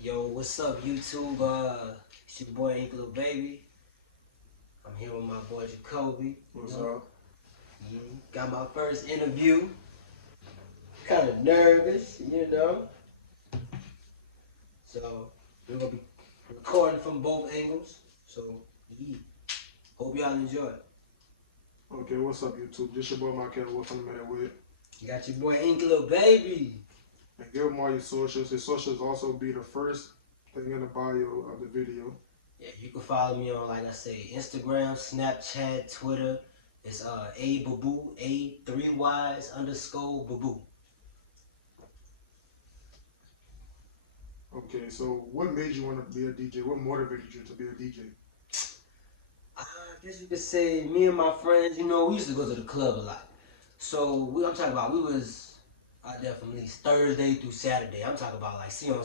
Yo, what's up, YouTube? It's your boy Ink Little Baby. I'm here with my boy Jacoby. What's up? Yeah, got my first interview. Kind of nervous. So we're gonna be recording from both angles. So yeah, hope y'all enjoy. Okay, what's up, YouTube? This your boy Michael Wolf from the Man with. You got your boy Ink Little Baby. And give him all your socials. His socials also be the first thing in the bio of the video. Yeah, you can follow me on, like I say, Instagram, Snapchat, Twitter. It's A Baboo, A 3 Ys underscore Baboo. Okay, so what made you want to be a DJ? What motivated you to be a DJ? I guess you could say me and my friends, we used to go to the club a lot. So I'm talking about we was out there from at least Thursday through Saturday. I'm talking about like see on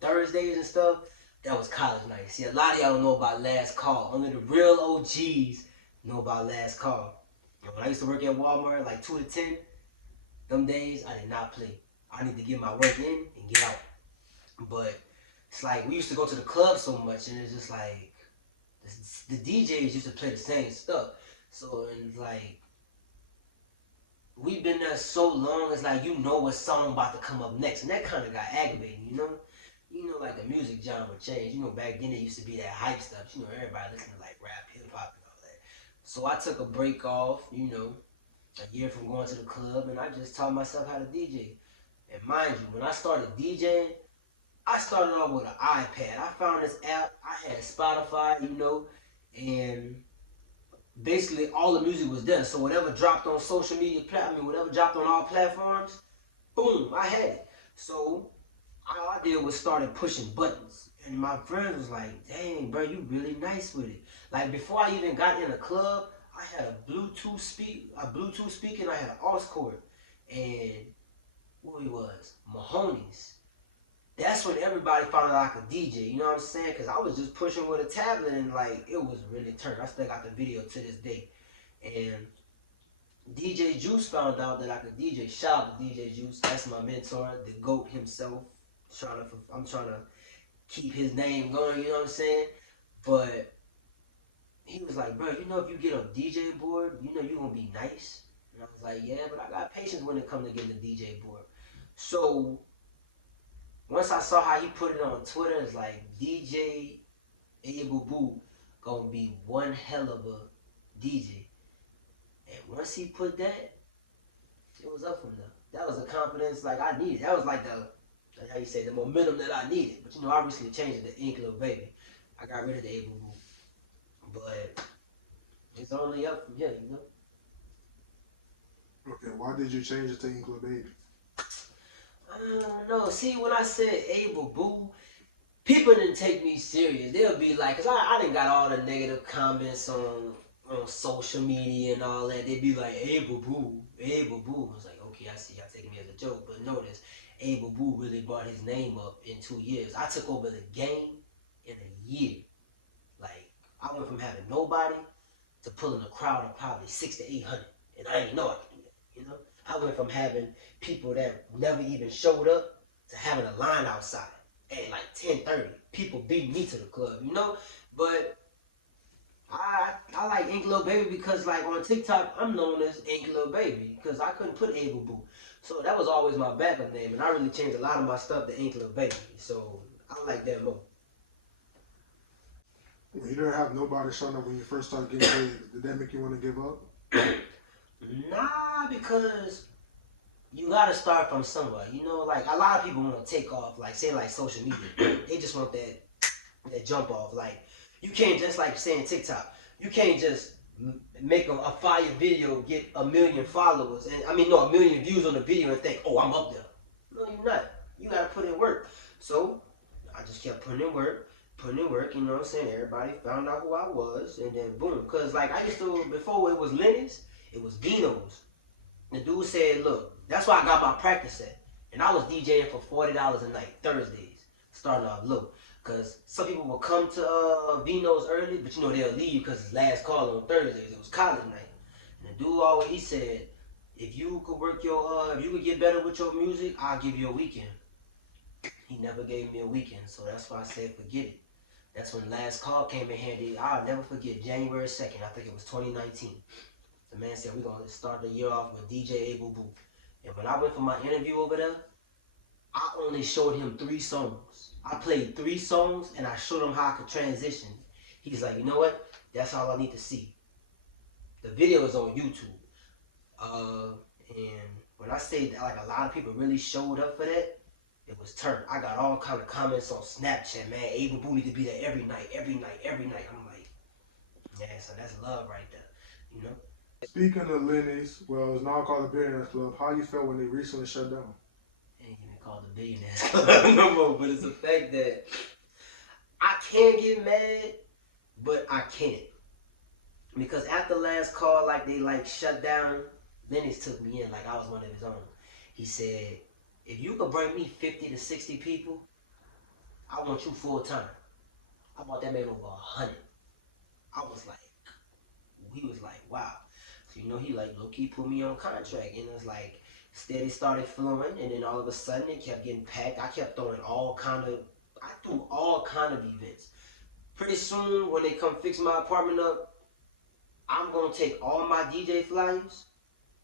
Thursdays and stuff. That was college night. See, a lot of y'all don't know about Last Call. Only the real OGs know about Last Call. And when I used to work at Walmart, like 2 to 10, them days I did not play. I need to get my work in and get out. But it's like we used to go to the club so much, and it's just like the DJs used to play the same stuff. So and like we've been there so long, it's like you know what song about to come up next, and that kind of got aggravating. Like the music genre changed. Back then it used to be that hype stuff. Everybody listening to like rap, hip hop, and all that. So I took a break off. A year from going to the club, and I just taught myself how to DJ. And mind you, when I started DJing, I started off with an iPad. I found this app. I had Spotify, and basically all the music was there. So whatever dropped on social media whatever dropped on all platforms, boom, I had it. So all I did was started pushing buttons. And my friend was like, dang, bro, you really nice with it. Like before I even got in a club, I had a Bluetooth speaker, and I had an aux cord. And what it was? Mahoney's. That's when everybody found out I could DJ, you know what I'm saying? Because I was just pushing with a tablet and like it was really turned. I still got the video to this day. And DJ Juice found out that I could DJ. Shout out to DJ Juice. That's my mentor, the GOAT himself. I'm trying to keep his name going, you know what I'm saying? But he was like, bro, if you get a DJ board, you're going to be nice. And I was like, yeah, but I got patience when it comes to getting a DJ board. So once I saw how he put it on Twitter, it's like DJ Boo gonna be one hell of a DJ. And once he put that, it was up from there. That was the confidence like I needed. That was like the momentum that I needed. But I recently changed it to Ink Little Baby. I got rid of the Boo. But it's only up from here. Okay, why did you change it to Ink Little Baby? I don't know. See, when I said Boo, people didn't take me serious. They'll be like, cause I didn't got all the negative comments on social media and all that. They'd be like, Boo. I was like, okay, I see y'all taking me as a joke, but notice, Boo really brought his name up in 2 years. I took over the game in a year. Like, I went from having nobody to pulling a crowd of probably 600 to 800, and I didn't know I could do that. I went from having people that never even showed up to having a line outside at like 10:30. People beat me to the club. But I like Ink Little Baby because like on TikTok I'm known as Ink Little Baby because I couldn't put Boo. So that was always my backup name, and I really changed a lot of my stuff to Ink Little Baby. So I like that more. When you didn't have nobody showing up when you first started getting paid, did that make you want to give up? Nah, because you gotta start from somewhere. Like a lot of people want to take off, like say like social media. They just want that jump off. Like you can't just like saying TikTok. You can't just make a fire video, get a million followers, and a million views on the video and think, oh, I'm up there. No, you're not. You gotta put in work. So I just kept putting in work. You know what I'm saying? Everybody found out who I was, and then boom. Cause like I used to before it was Lenny's, it was Vino's. The dude said, look, that's why I got my practice at. And I was DJing for $40 a night, Thursdays, starting off low. Because some people will come to Vino's early, but they'll leave because it's last call on Thursdays. It was college night. And the dude always, he said, if you could get better with your music, I'll give you a weekend. He he never gave me a weekend. So that's why I said forget it. That's when Last Call came in handy. I'll never forget January 2nd. I think it was 2019. The man said we're gonna start the year off with DJ Able Boo. And when I went for my interview over there, I only showed him 3 songs. I played 3 songs and I showed him how I could transition. He's like, you know what? That's all I need to see. The video is on YouTube. And when I say that, like, a lot of people really showed up for that, it was turned. I got all kind of comments on Snapchat, man. Able Boo need to be there every night, every night, every night. I'm like, yeah, so that's love right there, you know? Speaking of Lenny's, well, it's now called the Billionaires Club. How you felt when they recently shut down? It ain't even called the Billionaires Club no more, but it's the fact that I can get mad, but I can't. Because after Last Call, like, they, like, shut down, Lenny's took me in like I was one of his own. He said, if you could bring me 50 to 60 people, I want you full time. I bought that man over 100. I was like, he was like, wow. So, you know, he like low-key put me on contract, and it's like steady started flowing, and then all of a sudden it kept getting packed. I kept throwing I threw all kind of events. Pretty soon when they come fix my apartment up, I'm gonna take all my DJ flyers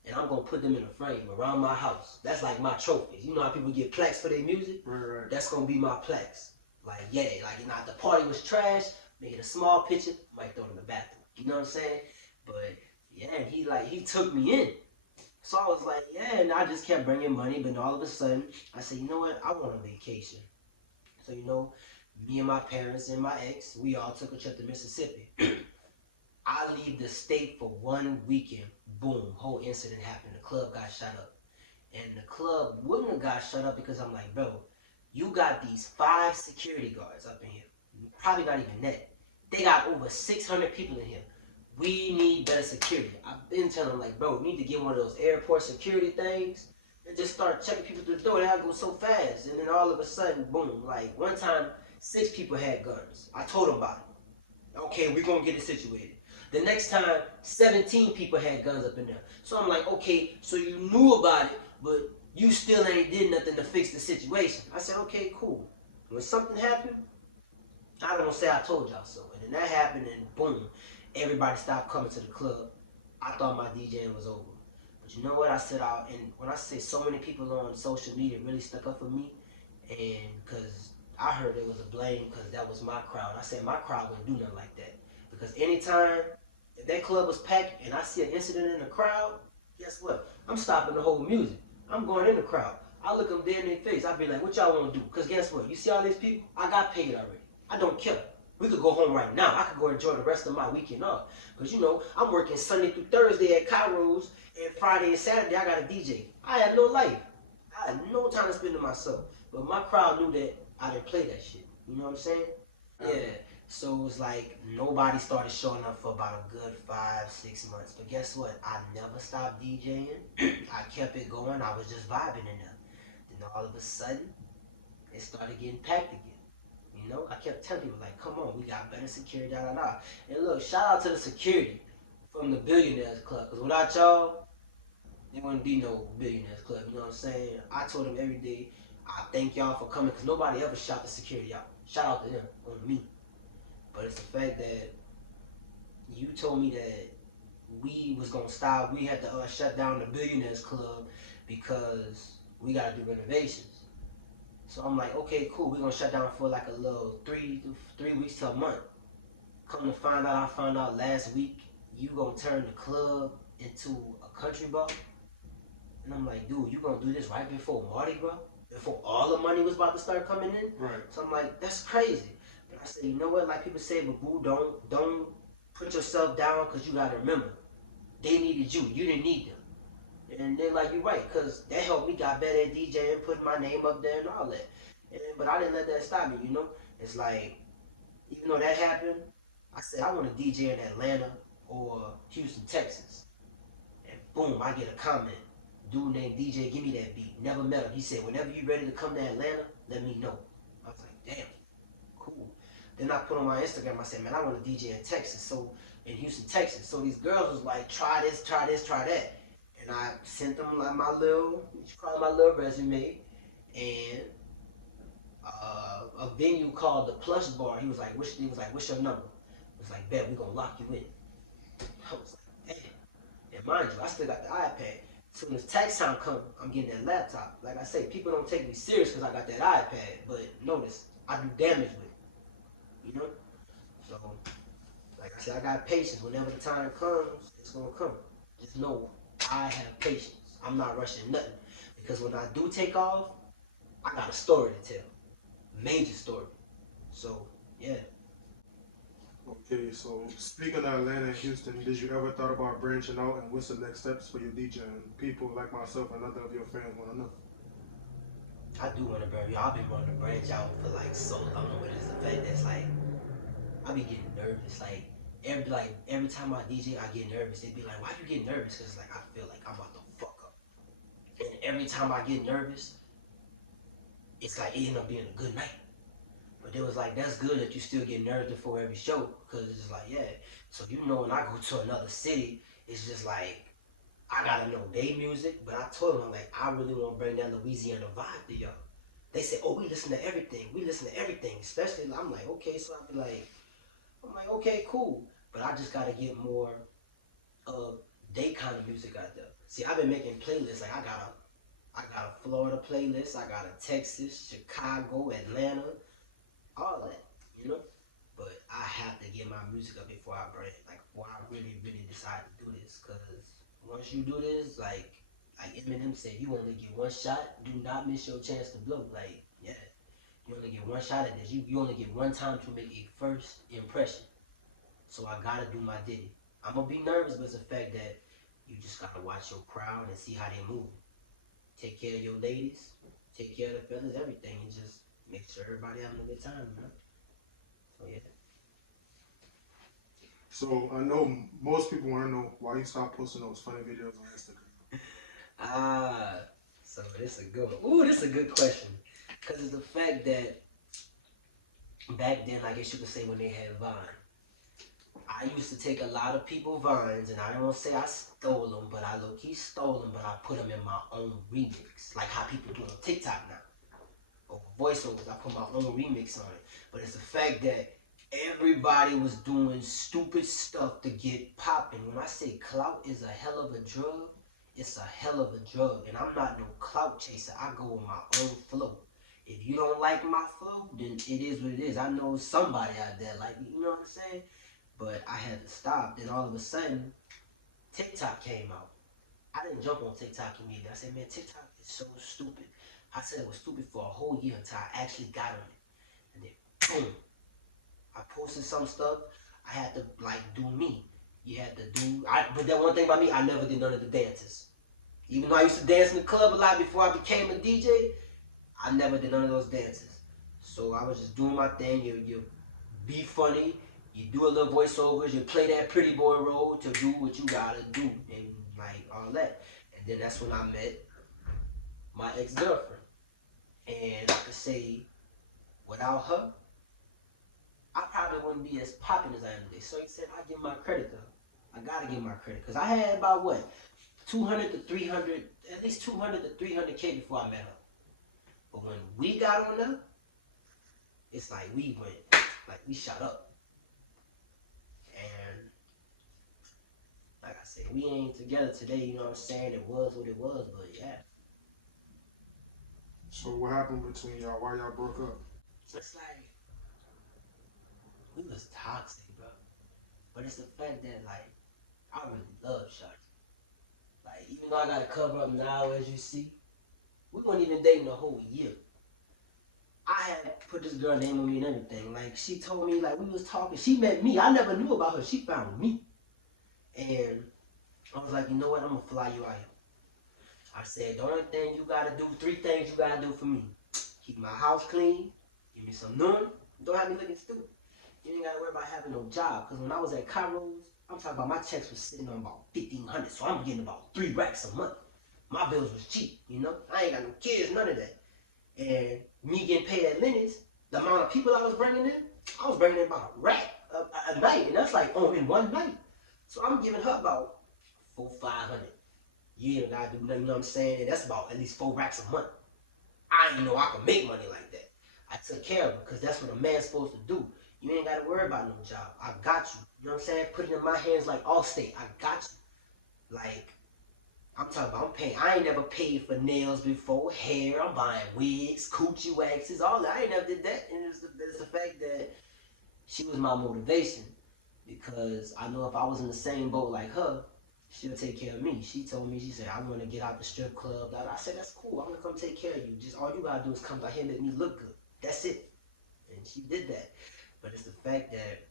and I'm gonna put them in a frame around my house. That's like my trophies. You know how people get plaques for their music? Right. That's gonna be my plaques. Like, yeah, like, you know, if the party was trash, make it a small picture, might throw it in the bathroom. You know what I'm saying? But yeah, and he took me in. So I was like, yeah, and I just kept bringing money, but all of a sudden, I said, you know what, I want a vacation. So, you know, me and my parents and my ex, we all took a trip to Mississippi. I leave the state for 1 weekend. Boom, whole incident happened. The club got shut up. And the club wouldn't have got shut up because I'm like, bro, you got these 5 security guards up in here. Probably not even that. They got over 600 people in here. We need better security. I've been telling them, like, bro, we need to get one of those airport security things and just start checking people through the door. That go so fast. And then all of a sudden, boom, like, one time, 6 people had guns. I told them about it. Okay, we're going to get it situated. The next time, 17 people had guns up in there. So I'm like, okay, so you knew about it, but you still ain't did nothing to fix the situation. I said, okay, cool. When something happened, I don't say I told y'all so. And then that happened, and boom, everybody stopped coming to the club. I thought my DJing was over. But you know what? I said out, and when I say so many people on social media really stuck up for me, and because I heard it was a blame because that was my crowd. I said my crowd wouldn't do nothing like that. Because anytime if that club was packed and I see an incident in the crowd, guess what? I'm stopping the whole music. I'm going in the crowd. I look them dead in their face. I be like, what y'all want to do? Because guess what? You see all these people? I got paid already. I don't care. We could go home right now. I could go enjoy the rest of my weekend off. Because, you know, I'm working Sunday through Thursday at Kairos, and Friday and Saturday I got a DJ. I had no life. I had no time to spend to myself. But my crowd knew that I didn't play that shit. You know what I'm saying? Yeah. So it was like nobody started showing up for about a good 5-6 months. But guess what? I never stopped DJing. I kept it going. I was just vibing in there. Then all of a sudden, it started getting packed again. You know, I kept telling people, like, come on, we got better security, da da da. And look, shout out to the security from the Billionaires Club. Because without y'all, there wouldn't be no Billionaires Club. You know what I'm saying? I told them every day, I thank y'all for coming. Because nobody ever shout the security out. Shout out to them on me. But it's the fact that you told me that we was going to stop. We had to shut down the Billionaires Club because we got to do renovations. So I'm like, okay, cool. We're going to shut down for like a little 3 weeks to a month. Come to find out, I found out last week, you going to turn the club into a country bar. And I'm like, dude, you going to do this right before Mardi Gras? Before all the money was about to start coming in? Right. So I'm like, that's crazy. But I said, you know what? Like people say, but boo, don't put yourself down because you got to remember, they needed you. You didn't need them. And they're like, you're right, because that helped me got better at DJing, putting my name up there and all that. But I didn't let that stop me, you know? It's like, even though that happened, I said, I want to DJ in Atlanta or Houston, Texas. And boom, I get a comment. Dude named DJ, give me that beat. Never met him. He said, whenever you're ready to come to Atlanta, let me know. I was like, damn, cool. Then I put on my Instagram, I said, man, I want to DJ in Texas, so in Houston, Texas. So these girls was like, try this, try this, try that. And I sent them like my little resume. And venue called the Plush Bar. He was like, what's your number? I was like, bet, we gonna lock you in. I was like, damn. And mind you, I still got the iPad. Soon as tax time come, I'm getting that laptop. Like I say, people don't take me serious because I got that iPad. But notice, I do damage with it. You know? So, like I said, I got patience. Whenever the time comes, it's gonna come. Just know I have patience. I'm not rushing nothing. Because when I do take off, I got a story to tell. Major story. So, yeah. Okay, so speaking of Atlanta and Houston, did you ever thought about branching out, and what's the next steps for your DJing? People like myself and other of your fans want to know. I do want to branch. I've been wanting to branch out for like so long, but it's the fact that's like I be getting nervous. Every time I DJ, I get nervous. They be like, "Why you get nervous?" Cause like I feel like I'm about to fuck up. And every time I get nervous, it's like it end up being a good night. But it was like that's good that you still get nervous before every show, cause it's just like yeah. So when I go to another city, it's just like I gotta know their music. But I told them I'm like I really want to bring that Louisiana vibe to y'all. They say, "Oh, we listen to everything. We listen to everything." Especially I'm like, okay, so I be like, I'm like, okay, cool. But I just gotta get more of they kind of music out there. See, I've been making playlists. Like I got a Florida playlist. I got a Texas, Chicago, Atlanta, all that. You know. But I have to get my music up before I brand. Like before I really, really decide to do this. Cause once you do this, like Eminem said, you only get one shot. Do not miss your chance to blow. Like yeah. You only get one shot at this. You only get one time to make a first impression. So I gotta do my Diddy. I'm gonna be nervous, but it's the fact that you just gotta watch your crowd and see how they move. Take care of your ladies, take care of the fellas, everything, and just make sure everybody having a good time, man. So yeah. So I know most people want to know why you stopped posting those funny videos on Instagram. Ah, so this is a good one. Ooh, this is a good question. Cause it's the fact that back then, I guess you could say when they had Vine. I used to take a lot of people vines, and I don't want to say I stole them, but I low-key stole them, but I put them in my own remix, like how people do on TikTok now. Or voiceovers, I put my own remix on it. But it's the fact that everybody was doing stupid stuff to get popping. When I say clout is a hell of a drug, it's a hell of a drug, and I'm not no clout chaser. I go with my own flow. If you don't like my flow, then it is what it is. I know somebody out there like me, you know what I'm saying? But I had to stop. Then all of a sudden, TikTok came out. I didn't jump on TikTok immediately. I said, man, TikTok is so stupid. I said it was stupid for a whole year until I actually got on it. And then, boom, I posted some stuff. I had to, like, do me. You had to do, but that one thing about me, I never did none of the dances. Even though I used to dance in the club a lot before I became a DJ, I never did none of those dances. So I was just doing my thing. You be funny. You do a little voiceovers. You play that pretty boy role to do what you gotta do, and like all that. And then that's when I met my ex-girlfriend. And I could say, without her, I probably wouldn't be as popping as I am today. So he said, I give my credit though. I gotta give my credit because I had about what 200 to 300, at least 200 to 300K before I met her. But when we got on there, it's like we went, like we shot up. And like I said, we ain't together today, you know what I'm saying? It was what it was, but yeah. So what happened between y'all? Why y'all broke up? It's like, we was toxic, bro. But it's the fact that, like, I really love Shawty. Like, even though I gotta cover up now, as you see, we weren't even dating a whole year. I had put this girl name on me and everything. Like, she told me, like, we was talking. She met me. I never knew about her. She found me. And I was like, you know what? I'm gonna fly you out here. I said, the only thing you gotta do, 3 things you gotta do for me. Keep my house clean, give me some noon, don't have me looking stupid. You ain't gotta worry about having no job. Cause when I was at Kairos, I'm talking about my checks was sitting on about 1,500, so I'm getting about 3 racks a month. My bills was cheap, you know? I ain't got no kids, none of that. And me getting paid at Lennox, the amount of people I was bringing in, I was bringing in about a rack a night, and that's like in one night. So I'm giving her about 400-500. You ain't gotta do nothing, you know what I'm saying? And that's about at least 4 racks a month. I didn't know I could make money like that. I took care of her because that's what a man's supposed to do. You ain't got to worry about no job. I got you. You know what I'm saying? Put it in my hands like Allstate. I got you. Like, I'm talking about I'm paying. I ain't never paid for nails before, hair. I'm buying wigs, coochie waxes, all that. I ain't never did that. And it's the fact that she was my motivation because I know if I was in the same boat like her, she'll take care of me. She told me, she said, I want to get out the strip club. I said, that's cool. I'm going to come take care of you. Just all you got to do is come out here and make me look good. That's it. And she did that. But it's the fact that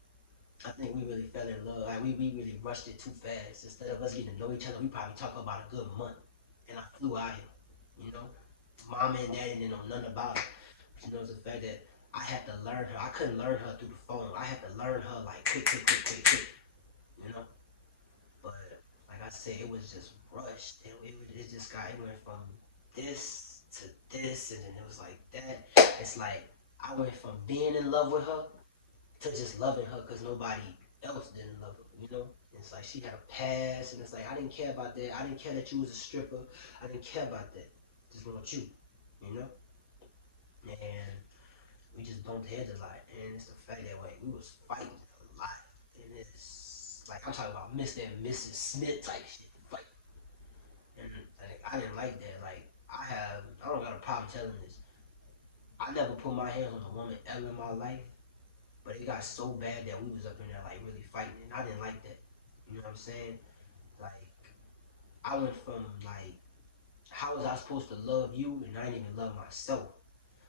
I think we really fell in love. Like we really rushed it too fast. Instead of us getting to know each other, we probably talked about a good month. And I flew out here, you know. Mama and daddy didn't know nothing about it. You know, it's the fact that I had to learn her. I couldn't learn her through the phone. I had to learn her like quick. You know. But like I said, it was just rushed. It just got. It went from this to this, and then it was like that. It's like I went from being in love with her to just loving her because nobody else didn't love her, you know? It's like she had a past, and it's like I didn't care about that. I didn't care that you was a stripper. I didn't care about that. Just want you, you know? And we just bumped heads a lot, and it's the fact that like we was fighting a lot, and it's like I'm talking about Mr. and Mrs. Smith type shit, fight. And like I didn't like that. Like I don't got a problem telling this. I never put my hands on a woman ever in my life. But it got so bad that we was up in there like really fighting, and I didn't like that. You know what I'm saying? Like I went from like how was I supposed to love you and I didn't even love myself?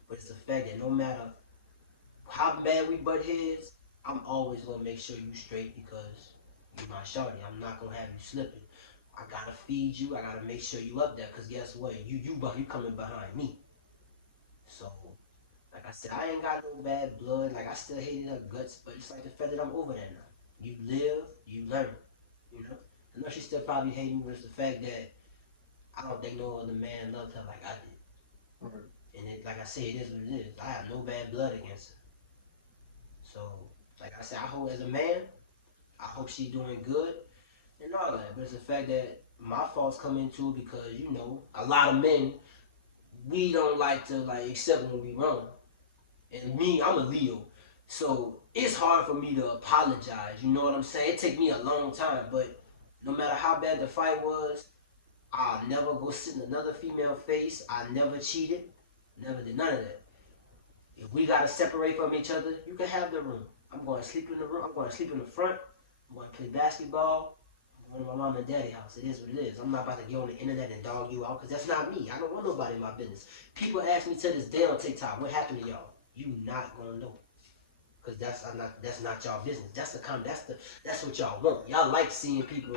But it's the fact that no matter how bad we butt heads, I'm always gonna make sure you straight because you're my shorty. I'm not gonna have you slipping. I gotta feed you. I gotta make sure you up there because guess what? You coming behind me. So. Like I said, I ain't got no bad blood. Like I still hated her guts, but it's like the fact that I'm over that now. You live, you learn. You know. I know she still probably hates me, but it's the fact that I don't think no other man loved her like I did. Right. And it, like I said, it is what it is. I have no bad blood against her. So, like I said, I hope as a man, I hope she's doing good and all that. But it's the fact that my faults come into it because you know a lot of men we don't like to like accept when we wrong. And me, I'm a Leo. So it's hard for me to apologize. You know what I'm saying? It take me a long time, but no matter how bad the fight was, I'll never go sit in another female face. I never cheated. Never did none of that. If we gotta separate from each other, you can have the room. I'm going to sleep in the room. I'm going to sleep in the front. I'm going to play basketball. I'm going to my mom and daddy house. It is what it is. I'm not about to get on the internet and dog you out because that's not me. I don't want nobody in my business. People ask me to this day on TikTok, what happened to y'all? You not gonna know. Cause that's not y'all business. That's what y'all want. Y'all like seeing people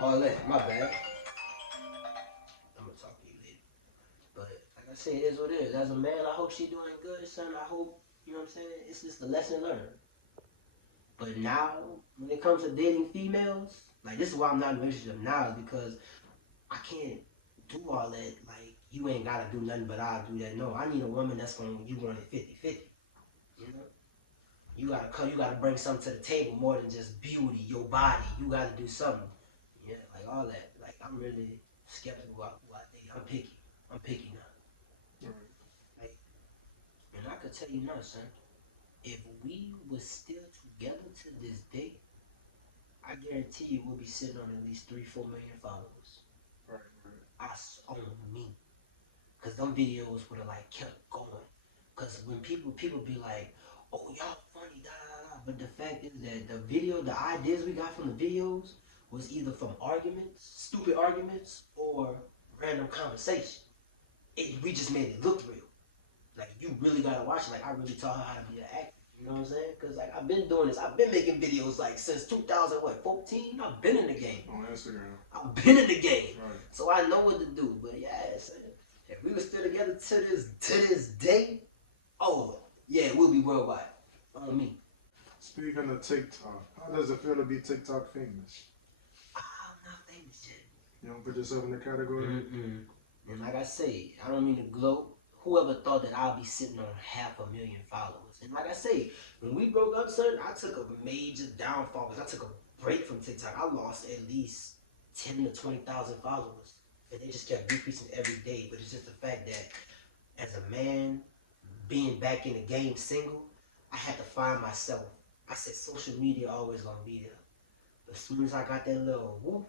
all that. My bad. I'm gonna talk to you later. But like I said, it is what it is. As a man, I hope she doing good, son. I hope you know what I'm saying. It's just a lesson learned. But now, when it comes to dating females, like this is why I'm not in a relationship now, is because I can't do all that. Like you ain't gotta do nothing, but I'll do that. No, I need a woman that's gonna you want it 50-50. You know. You gotta come. You gotta bring something to the table more than just beauty, your body. You gotta do something. Yeah, like all that. Like I'm really skeptical about who I date. I'm picky. I'm picky now. Right. Like, and I could tell you now, son. If we was still together to this day, I guarantee you we'll be sitting on at least 3-4 million followers. Right. On me, cause them videos would have like kept going. Cause when people be like, "Oh y'all funny," da da da, but the fact is that the ideas we got from the videos was either from arguments, stupid arguments, or random conversation. We just made it look real. Like you really gotta watch it. Like I really taught her how to be an actor. You know what I'm saying? Cause like I've been doing this. I've been making videos like since 2014. I've been in the game. On Instagram. I've been in the game. Right. So I know what to do. But yeah, if we were still together to this day, oh yeah, we'll be worldwide. On me. Speaking of TikTok, how does it feel to be TikTok famous? I'm not famous yet. You don't put yourself in the category? Mm-mm. And like I say, I don't mean to gloat. Whoever thought that I'll be sitting on 500,000 followers? And like I say, when we broke up, son, I took a major downfall because I took a break from TikTok. I lost at least 10 to 20,000 followers. And they just kept decreasing every day. But it's just the fact that as a man, being back in the game single, I had to find myself. I said social media always gonna be there. But as soon as I got that little whoop,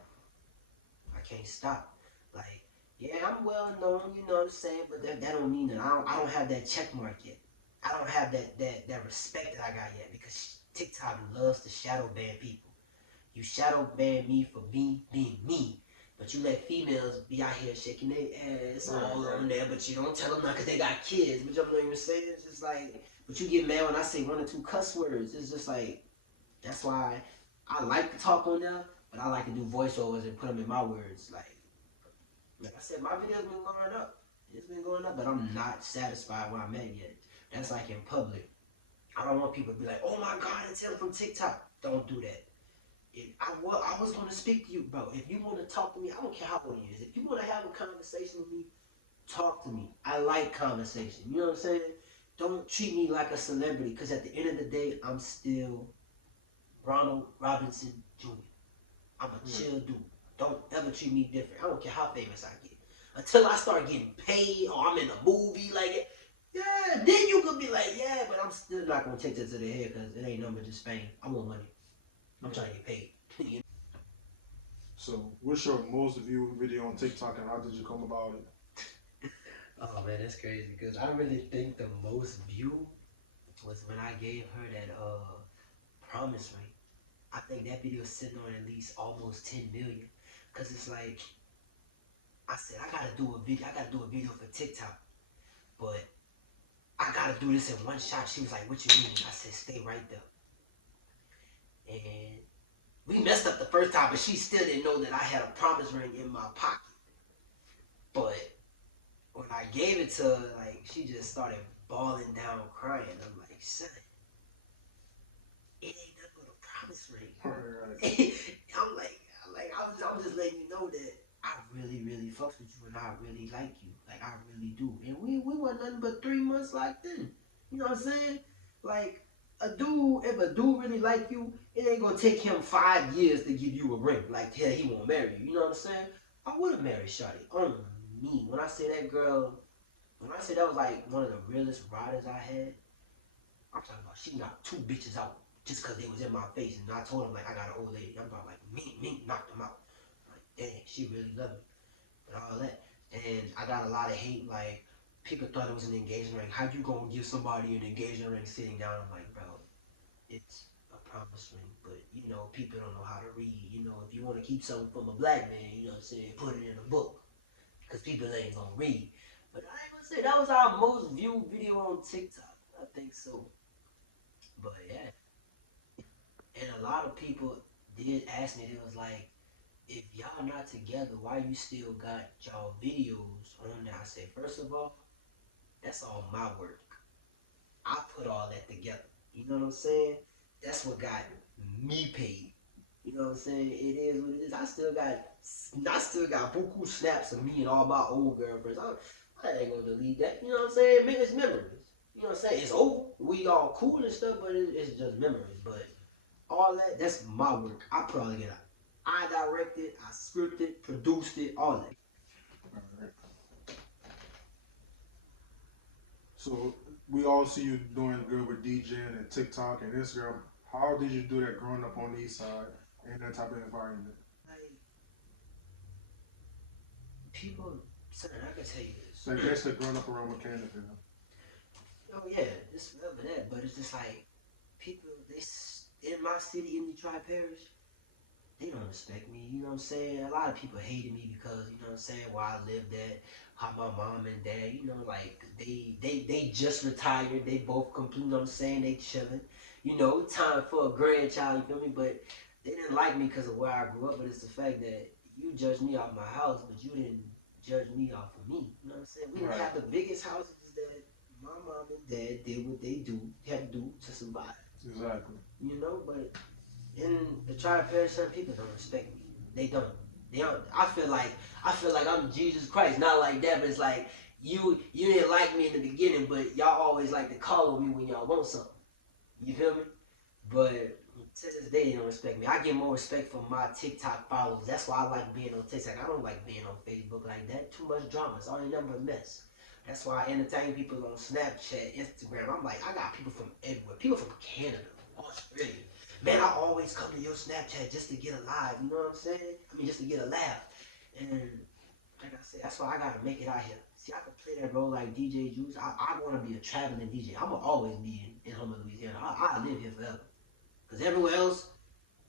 I can't stop. Like, yeah, I'm well known, you know what I'm saying, but that don't mean that I don't have that check mark yet. I don't have that respect that I got yet because TikTok loves to shadow ban people. You shadow ban me for me being me. But you let females be out here shaking their ass all on there, but you don't tell them not because they got kids. But you know what I'm saying? It's just like, but you get mad when I say one or two cuss words. It's just like, that's why I like to talk on there, but I like to do voiceovers and put them in my words. Like I said, my video's been going up. It's been going up, but I'm not satisfied where I'm at yet. That's like in public. I don't want people to be like, oh my God, it's him from TikTok. Don't do that. I was going to speak to you, bro. If you want to talk to me, I don't care how old you is. If you want to have a conversation with me, talk to me. I like conversation. You know what I'm saying? Don't treat me like a celebrity because at the end of the day, I'm still Ronald Robinson Jr. I'm a chill dude. Don't ever treat me different. I don't care how famous I get. Until I start getting paid or I'm in a movie like it, yeah, then you could be like, yeah, but I'm still not going to take that to the head because it ain't nothing but just fame. I want money. I'm trying to get paid. So, what's your most viewed video on TikTok, and how did you come about it? Oh man, that's crazy because I really think the most view was when I gave her that promise ring. I think that video is sitting on at least almost 10 million. Cause it's like I said, I gotta do a video. I gotta do a video for TikTok, but I gotta do this in one shot. She was like, "What you mean?" I said, "Stay right there." And we messed up the first time, but she still didn't know that I had a promise ring in my pocket. But when I gave it to her, like she just started bawling down, crying. I'm like, "Son, it ain't nothing but a promise ring." Right. I was just letting you know that I really, really fucks with you and I really like you. Like I really do. And we weren't nothing but 3 months locked in. You know what I'm saying? Like if a dude really like you, it ain't gonna take him 5 years to give you a ring. Like yeah, he won't marry you. You know what I'm saying? I would have married Shawty on me. When I say that girl, when I say that was like one of the realest riders I had, I'm talking about she knocked two bitches out just because they was in my face. And I told him, like, I got an old lady. I'm about, like, me knocked them out. Like, dang, she really loved me. And all that. And I got a lot of hate. Like, people thought it was an engagement ring. How you gonna give somebody an engagement ring sitting down? I'm like, bro, it's a promise ring. But, you know, people don't know how to read. You know, if you want to keep something from a black man, you know what I'm saying, put it in a book. Because people ain't gonna read. But I ain't gonna say that was our most viewed video on TikTok. I think so. But yeah, and a lot of people did ask me, it was like, if y'all not together, why you still got y'all videos on there? I said, first of all, that's all my work. I put all that together. You know what I'm saying? That's what got me paid. You know what I'm saying? It is what it is. I still got buku snaps of me and all my old girlfriends. I ain't gonna delete that. You know what I'm saying? It's memories. You know what I'm saying? It's over. We all cool and stuff, but it's just memories. But all that's my work. I put all together. I directed, I scripted, produced it, all that. Alright. So, we all see you doing good with DJing and TikTok and Instagram. How did you do that growing up on the East Side in that type of environment? Like people, son, I can tell you this. So, I guess they're growing up around Mechanicsville. Oh yeah, it's whatever that, but it's just like people. In my city, in Detroit Parish, they don't respect me. You know what I'm saying? A lot of people hated me because you know what I'm saying where I lived at, how my mom and dad, you know, like they just retired. They both complete. You know what I'm saying? They chilling. You know, time for a grandchild. You feel me? But they didn't like me because of where I grew up. But it's the fact that you judged me off my house, but you didn't judge me off of me. You know what I'm saying? We didn't Right. have the biggest houses that my mom and dad did what they had to do to survive. Exactly. You know, but in the tribe parish, some people don't respect me. They don't. They don't. I feel like I'm Jesus Christ. Not like that, but it's like you didn't like me in the beginning, but y'all always like to call on me when y'all want something. You feel me? But to this day, they don't respect me. I get more respect from my TikTok followers. That's why I like being on TikTok. I don't like being on Facebook like that. Too much drama. It's only nothing but mess. That's why I entertain people on Snapchat, Instagram. I'm like, I got people from everywhere. People from Canada, Australia. Man, I always come to your Snapchat just to get a live. You know what I'm saying? I mean, just to get a laugh. And like I said, that's why I gotta make it out here. See, I can play that role like DJ Juice. I want to be a traveling DJ. I'm gonna always be in Homer, Louisiana. I live here forever. Cause everywhere else,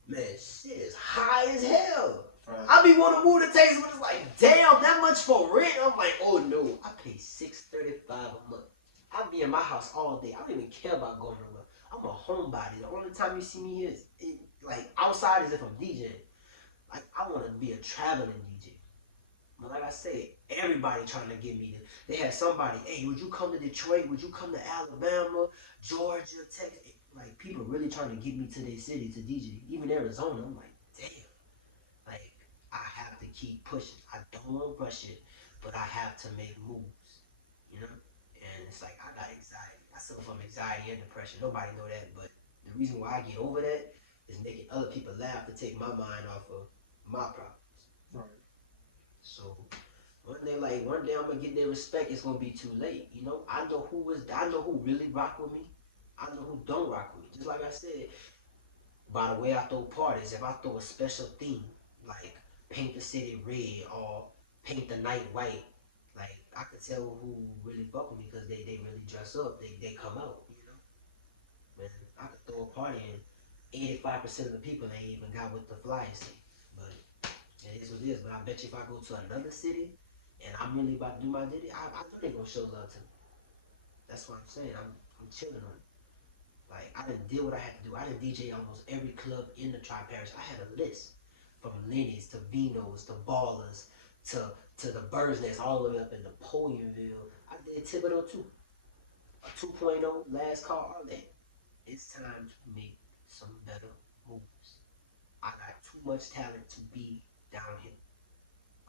man, shit is high as hell. Right. I be wanting to move to Texas, but it's like, damn, that much for rent. I'm like, oh no, I pay $635 a month. I be in my house all day. I don't even care about going nowhere. I'm a homebody. The only time you see me here is like outside is if I'm DJing. Like I want to be a traveling DJ. But like I said, everybody trying to get me to. They had somebody, hey, would you come to Detroit? Would you come to Alabama, Georgia, Texas? Like people really trying to get me to their city to DJ. Even Arizona. I'm like, damn. Like I have to keep pushing. I don't want to rush it, but I have to make moves. You know? And it's like I got anxiety. I suffer from anxiety and depression. Nobody know that, but the reason why I get over that is making other people laugh to take my mind off of my problems. Right. So one day I'm gonna get their respect. It's gonna be too late. You know, I know who really rock with me. I know who don't rock with me. Just like I said, by the way I throw parties, if I throw a special theme like paint the city red or paint the night white, like I could tell who really fuck with me because they really dress up. They come out. You know, man, I could throw a party and 85% of the people ain't even got what the flyers say. But it is what it is. But I bet you if I go to another city and I'm really about to do my duty, I know they gonna show love to me. That's what I'm saying. I'm chilling on it. Like I didn't deal what I had to do. I didn't DJ almost every club in the Tri Parish. I had a list from Lenny's to Vino's to Ballers to the Bird's Nest all the way up in Napoleonville. I did Thibodeau too. A 2.0, last call, all that. It's time to make some better moves. I got too much talent to be down here.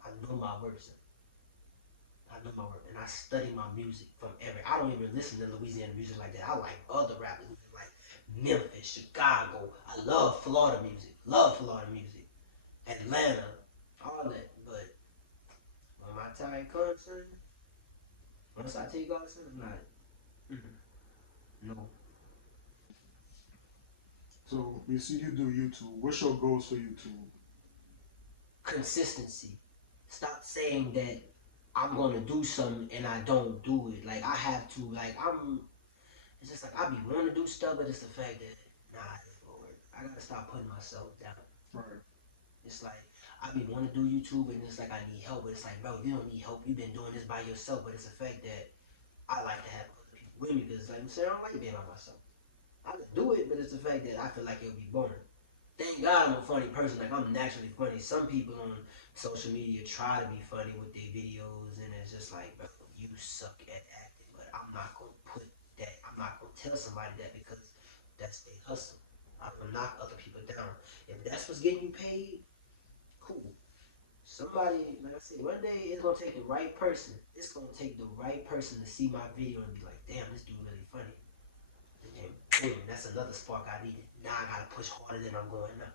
I know my words. I know my work, and I study my music from every. I don't even listen to Louisiana music like that. I like other rappers like Memphis, Chicago. I love Florida music. Love Florida music. Atlanta, all that. But when my time comes, son, once I take off, son, I'm not. No. So we see you do YouTube. What's your goals for YouTube? Consistency. Stop saying that I'm gonna do something and I don't do it. Like I have to. Like I'm. It's just like I be wanting to do stuff, but it's the fact that nah, Lord, I gotta stop putting myself down. Right. It's like I be wanting to do YouTube, and it's like I need help, but it's like, bro, you don't need help. You've been doing this by yourself. But it's the fact that I like to have other people with me because, like I'm saying, I don't like being by myself. I can do it, but it's the fact that I feel like it'll be boring. Thank God I'm a funny person. Like I'm naturally funny. Some people on social media try to be funny with their videos, and it's just like, bro, you suck at acting. But I'm not gonna put that. I'm not gonna tell somebody that because that's their hustle. I'm gonna knock other people down. If that's what's getting you paid, cool. Somebody, like I said, one day it's gonna take the right person. It's gonna take the right person to see my video and be like, damn, this dude really funny. And boom, that's another spark I needed. Now I gotta push harder than I'm going now.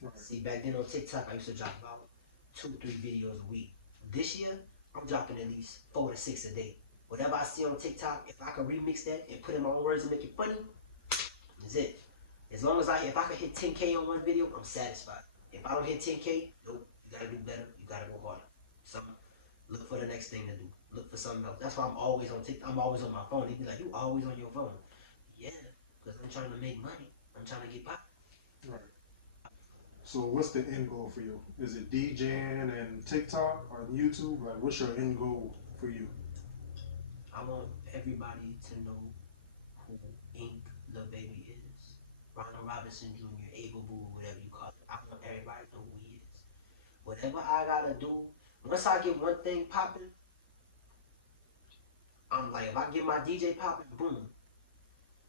Right. See, back then on TikTok, I used to drop about 2-3 videos a week. This year, I'm dropping at least 4 to 6 a day. Whatever I see on TikTok, if I can remix that and put in my own words and make it funny, that's it. As long as if I can hit 10K on one video, I'm satisfied. If I don't hit 10K, nope, you gotta do better. You gotta go harder. Look for the next thing to do. Look for something else. That's why I'm always on TikTok. I'm always on my phone. They be like, you always on your phone. Yeah, because I'm trying to make money. I'm trying to get by. Right. So what's the end goal for you? Is it DJing and TikTok or YouTube? Like, what's your end goal for you? I want everybody to know who Ink the Baby is. Ronald Robinson Jr., Abel Boo, whatever you call it. I want everybody to know who he is. Whatever I gotta do, once I get one thing popping, I'm like, if I get my DJ popping, boom.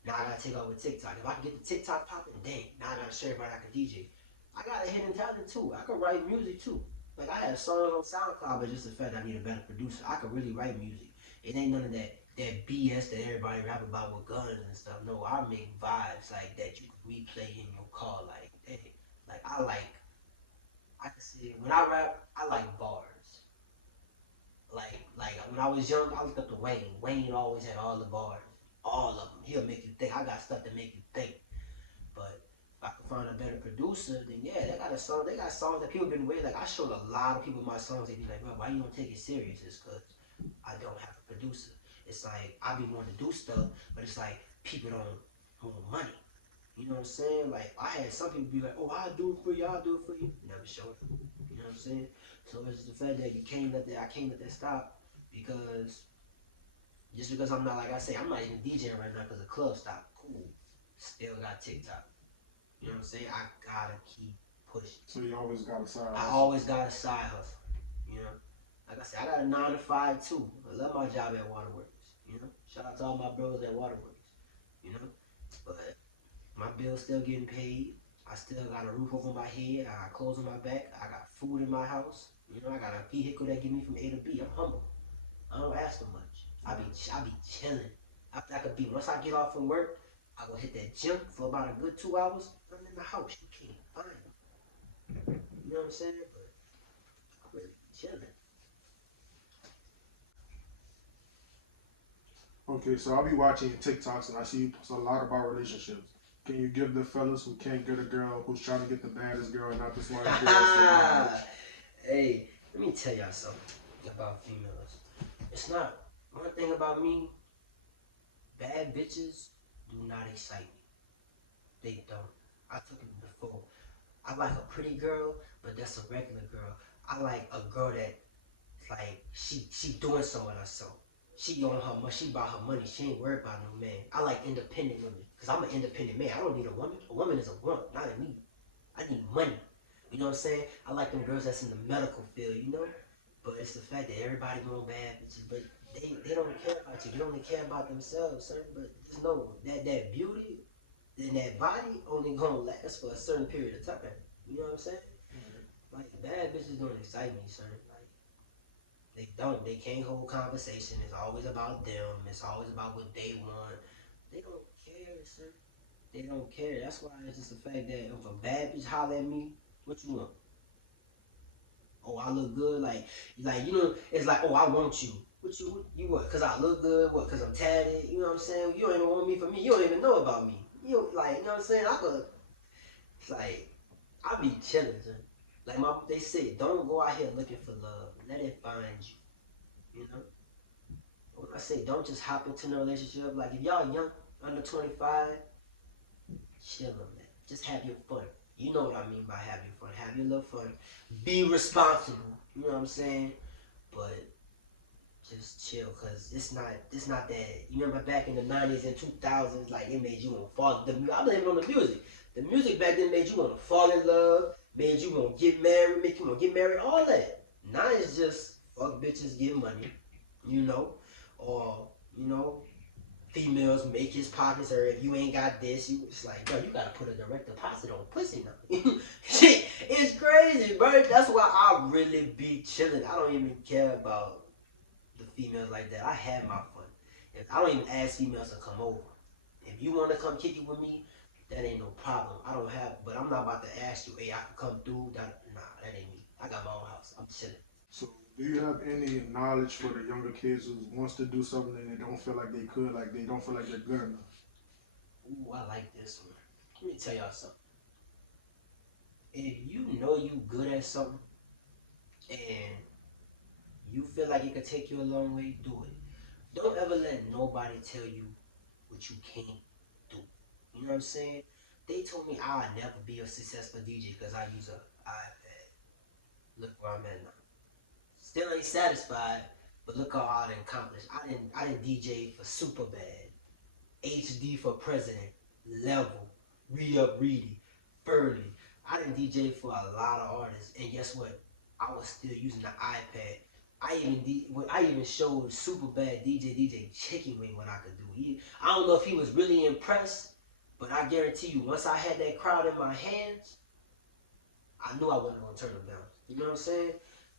Now I gotta take over TikTok. If I can get the TikTok popping, dang, now I gotta show everybody I can DJ. I got a hidden talent too. I can write music too. Like I have songs on SoundCloud, but just the fact I need a better producer. I can really write music. It ain't none of that BS that everybody rap about with guns and stuff. No, I make vibes like that you can replay in your car. Like, hey, like I can say when I rap, I like bars. Like when I was young, I looked up to Wayne. Wayne always had all the bars, all of them. He'll make you think. I got stuff to make you think. But if I can find a better producer, then yeah, they got a song. They got songs that people been waiting. Like I showed a lot of people my songs. They be like, bro, why you don't take it serious? It's cause I don't have a producer. It's like I be wanting to do stuff, but it's like people don't want money. You know what I'm saying? Like I had some people be like, "Oh, I'll do it for you. I'll do it for you." Never show it. You know what I'm saying? So it's just the fact that you can't let that. I can't let that stop because just because I'm not like I say, I'm not even DJing right now because the club stopped. Cool. Still got TikTok. You know what I'm saying? I gotta keep pushing. So you always got a side I hustle. always got a side hustle. You know, like I said, I got a 9 to 5 too. I love my job at Waterworks. You know, shout out to all my bros at Waterworks. You know, but my bill's still getting paid. I still got a roof over my head. I got clothes on my back. I got food in my house. You know, I got a vehicle that get me from A to B. I'm humble. I don't ask for much. I be chilling. I could be once I get off from work, I go hit that gym for about a good 2 hours. I'm in the house. You can't find me. You know what I'm saying? But I really be chilling. Okay, so I'll be watching your TikToks and I see you post a lot about relationships. Can you give the fellas who can't get a girl, who's trying to get the baddest girl and not the smartest girl, some knowledge? Hey, let me tell y'all something about females. It's not one thing about me. Bad bitches do not excite me. They don't. I took it before. I like a pretty girl, but that's a regular girl. I like a girl that like she doing something with herself. She on her money. She about her money. She ain't worried about no man. I like independent women because I'm an independent man. I don't need a woman. A woman is a woman, not a me. I need money. You know what I'm saying? I like them girls that's in the medical field. You know, but it's the fact that everybody want bad bitches, but they don't care about you. They only care about themselves, sir. But just know that beauty and that body only gonna last for a certain period of time. You know what I'm saying? Like bad bitches don't excite me, son. Like they don't. They can't hold conversation. It's always about them. It's always about what they want. They don't care, sir. They don't care. That's why it's just the fact that if a bad bitch holler at me, what you want? Oh, I look good. Like you know, it's like, oh, I want you. You what? Cause I look good. What? Cause I'm tatted. You know what I'm saying? You don't even want me for me. You don't even know about me. You know what I'm saying? I could, it's like, I be chilling, son. Like they say, don't go out here looking for love. Let it find you. You know. When I say don't just hop into a relationship, like if y'all young, under 25, chillin', man. Just have your fun. You know what I mean by having fun. Have your little fun. Be responsible. You know what I'm saying? But just chill, cause it's not that. You remember back in the 90s and 2000s, like it made you want to fall. I blame it on the music. The music back then made you want to fall in love, made you want to get married, make you want to get married, all that. Now it's just fuck bitches, get money, you know, or you know, females make his pockets, or if you ain't got this, you it's like, bro, you gotta put a direct deposit on pussy now. Shit, it's crazy, bro. That's why I really be chilling. I don't even care about the females like that. I have my fun. If I don't even ask females to come over. If you want to come kick it with me, that ain't no problem. I don't have, but I'm not about to ask you, hey, I can come through. Nah, that ain't me. I got my own house. I'm chilling. So do you have any knowledge for the younger kids who wants to do something and they don't feel like they could, like they don't feel like they're good enough? Ooh, I like this one. Let me tell y'all something. If you know you good at something and you feel like it could take you a long way, do it. Don't ever let nobody tell you what you can't do. You know what I'm saying? They told me I'll never be a successful DJ because I use a iPad. Look where I'm at now. Still ain't satisfied, but look how I done accomplished. I didn't DJ for Super Bad, HD for President, Level, Re Up Reedy, Furley. I didn't DJ for a lot of artists, and guess what? I was still using the iPad. I even showed Super Bad DJ Chicken Wing what I could do. I don't know if he was really impressed, but I guarantee you, once I had that crowd in my hands, I knew I wasn't gonna turn them down. You know what I'm saying?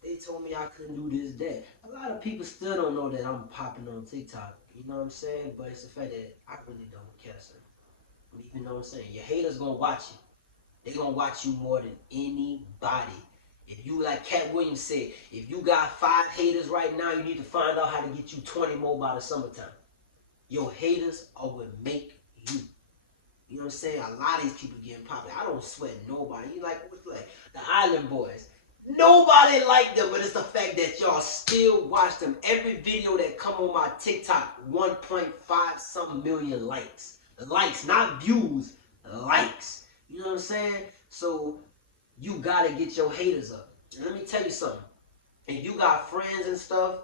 They told me I couldn't do this, that. A lot of people still don't know that I'm popping on TikTok. You know what I'm saying? But it's the fact that I really don't care, sir. You know what I'm saying? Your haters gonna watch you. They gonna watch you more than anybody. If you, like Cat Williams said, if you got 5 haters right now, you need to find out how to get you 20 more by the summertime. Your haters are what make you. You know what I'm saying? A lot of these people getting popular. I don't sweat nobody. You like the Island Boys. Nobody like them, but it's the fact that y'all still watch them. Every video that come on my TikTok, 1.5 some million likes. Likes, not views, likes. You know what I'm saying? So you gotta get your haters up. And let me tell you something. If you got friends and stuff,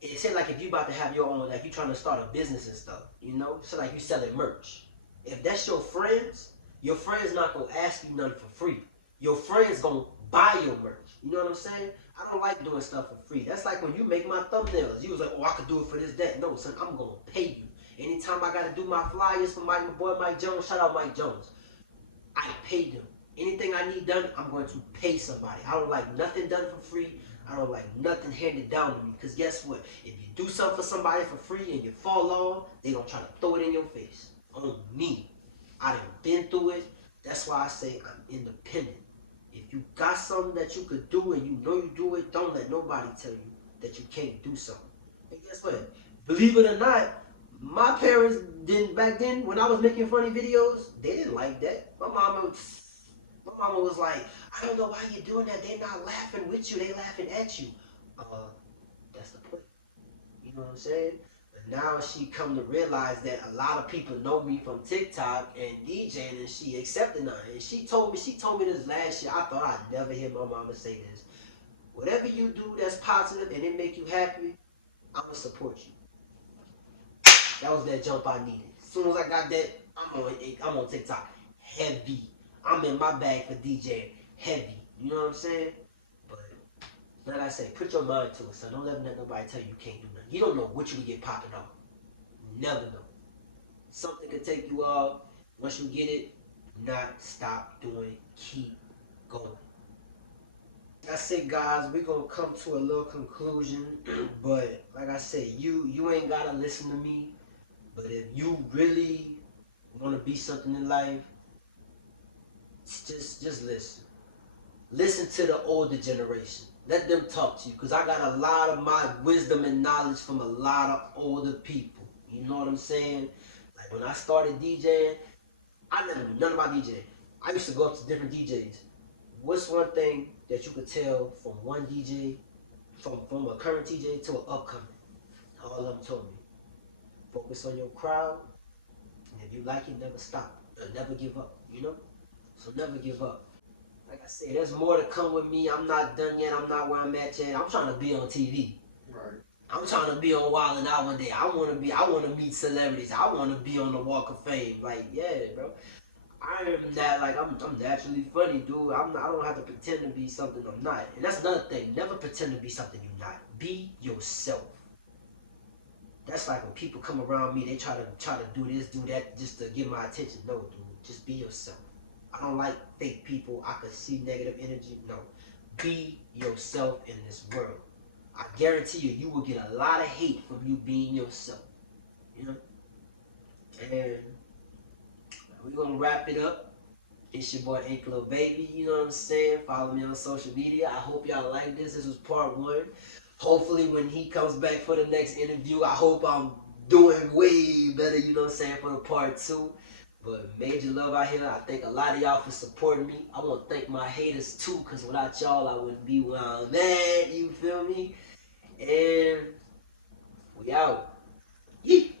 it said like if you about to have your own, like you trying to start a business and stuff, you know? So like you selling merch. If that's your friends not gonna ask you nothing for free. Your friends gonna buy your merch. You know what I'm saying? I don't like doing stuff for free. That's like when you make my thumbnails. You was like, oh, I could do it for this, that. No, son, I'm gonna pay you. Anytime I gotta do my flyers for my boy Mike Jones, shout out Mike Jones. I pay them. Anything I need done, I'm going to pay somebody. I don't like nothing done for free. I don't like nothing handed down to me. Because guess what? If you do something for somebody for free and you fall off, they gonna try to throw it in your face. On me. I done been through it. That's why I say I'm independent. If you got something that you could do and you know you do it, don't let nobody tell you that you can't do something. And guess what? Believe it or not, my parents didn't, back then when I was making funny videos, they didn't like that. My mama was like, I don't know why you're doing that. They're not laughing with you. They laughing at you. That's the point. You know what I'm saying? But now she come to realize that a lot of people know me from TikTok and DJing, and she accepted that. And she told me this last year. I thought I'd never hear my mama say this. Whatever you do that's positive and it make you happy, I'm gonna support you. That was that jump I needed. As soon as I got that, I'm on TikTok heavy. I'm in my bag for DJing heavy. You know what I'm saying? But like I say, put your mind to it, son. Don't let nobody tell you you can't do nothing. You don't know what you would get popping off. Never know. Something could take you off. Once you get it, not stop doing. Keep going. Like I say, guys, we're gonna come to a little conclusion. But like I say, you ain't gotta listen to me. But if you really want to be something in life, just listen. Listen to the older generation. Let them talk to you, because I got a lot of my wisdom and knowledge from a lot of older people. You know what I'm saying? Like when I started DJing, I never knew nothing about DJing. I used to go up to different DJs. What's one thing that you could tell from one DJ, from a current DJ to an upcoming? All of them told me, focus on your crowd, and if you like it, never stop. Never give up, you know? So never give up. Like I said, there's more to come with me. I'm not done yet. I'm not where I'm at yet. I'm trying to be on TV. Right. I'm trying to be on Wild 'N Out one day. I want to meet celebrities. I want to be on the Walk of Fame. Like, yeah, bro. I am that, like, I'm naturally funny, dude. I don't have to pretend to be something I'm not. And that's another thing. Never pretend to be something you're not. Be yourself. That's like when people come around me, they try to do this, do that, just to get my attention. No, dude. Just be yourself. I don't like fake people. I could see negative energy. No. Be yourself in this world. I guarantee you will get a lot of hate from you being yourself. You know? And we're going to wrap it up. It's your boy Ink Lil Baby. You know what I'm saying? Follow me on social media. I hope y'all like this. This was part 1. Hopefully when he comes back for the next interview, I hope I'm doing way better, you know what I'm saying, for the part 2. But major love out here. I thank a lot of y'all for supporting me. I want to thank my haters too, because without y'all, I wouldn't be where I'm at. You feel me? And we out. Yeet.